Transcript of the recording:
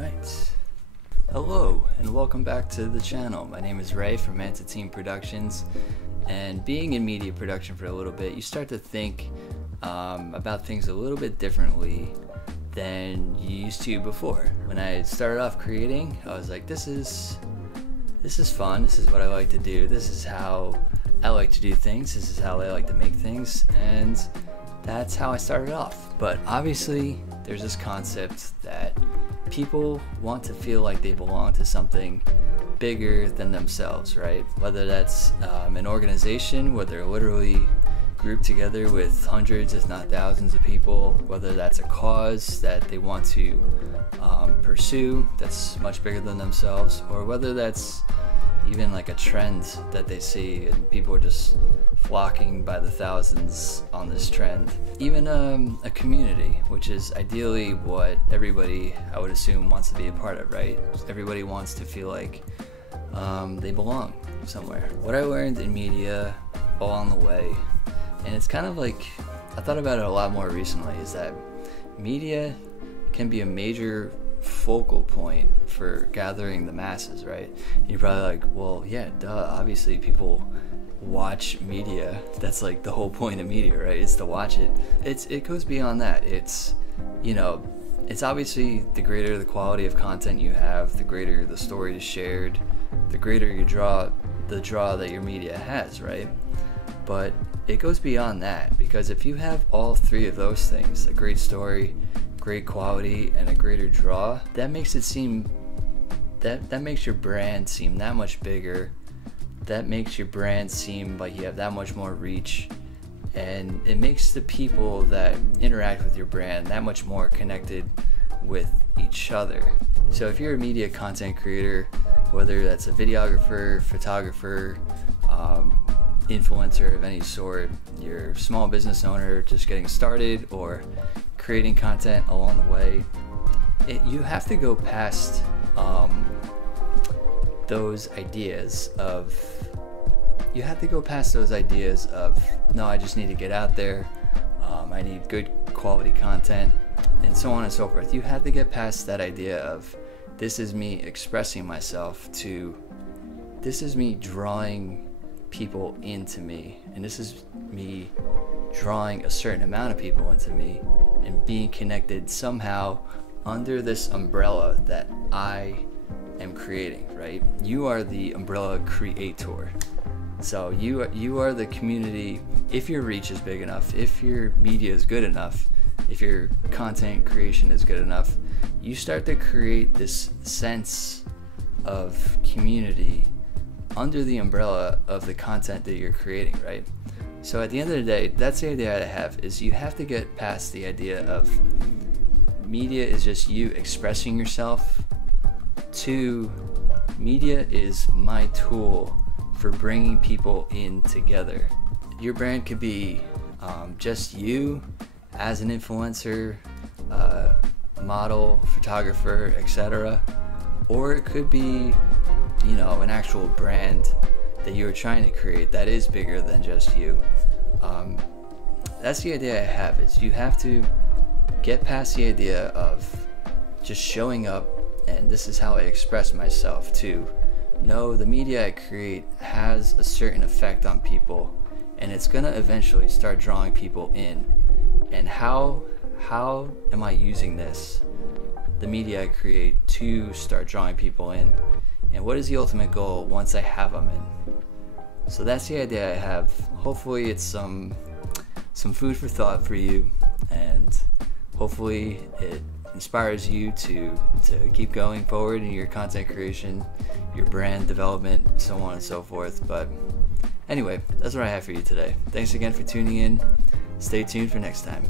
Alright. Hello and welcome back to the channel. My name is Ray from Manta Productions, and being in media production for a little bit, you start to think about things a little bit differently than you used to before. When I started off creating, I was like, this is fun, this is what I like to do, this is how I like to do things, this is how I like to make things, and that's how I started off. But obviously there's this concept that people want to feel like they belong to something bigger than themselves, right? Whether that's an organization where they're literally grouped together with hundreds if not thousands of people, whether that's a cause that they want to pursue that's much bigger than themselves, or whether that's even like a trend that they see and people are just flocking by the thousands on this trend. Even a community, which is ideally what everybody, I would assume, wants to be a part of, right? Everybody wants to feel like they belong somewhere. What I learned in media along the way, and it's kind of like, I thought about it a lot more recently, is that media can be a major focal point for gathering the masses, right? And you're probably like, well, yeah, duh, obviously people watch media. That's like the whole point of media, right? It's to watch it. It goes beyond that. It's, you know, it's obviously the greater the quality of content you have, the greater the story is shared, the greater the draw that your media has, right? But it goes beyond that, because if you have all three of those things, a great story, great quality, and a greater draw, that makes it seem, that makes your brand seem that much bigger. That makes your brand seem like you have that much more reach, and it makes the people that interact with your brand that much more connected with each other. So if you're a media content creator, whether that's a videographer, photographer, influencer of any sort, you're a small business owner just getting started or creating content along the way, you have to go past those ideas of, no, I just need to get out there, I need good quality content, and so on and so forth. You have to get past that idea of, this is me expressing myself, to this is me drawing people into me, and this is me drawing a certain amount of people into me and being connected somehow under this umbrella that I am creating, right? You are the umbrella creator. So you are the community. If your reach is big enough, if your media is good enough, if your content creation is good enough, you start to create this sense of community under the umbrella of the content that you're creating, right? So at the end of the day, that's the idea I have, is you have to get past the idea of media is just you expressing yourself, to media is my tool for bringing people in together. Your brand could be just you as an influencer, model, photographer, etc. Or it could be, you know, an actual brand that you're trying to create that is bigger than just you. That's the idea I have, is you have to get past the idea of just showing up and this is how I express myself, to no, the media I create has a certain effect on people, and it's gonna eventually start drawing people in. And how am I using this, the media I create, to start drawing people in? And what is the ultimate goal once I have them in? So that's the idea I have. Hopefully it's some food for thought for you, and hopefully it inspires you to keep going forward in your content creation, your brand development, so on and so forth. But anyway, that's what I have for you today. Thanks again for tuning in. Stay tuned for next time.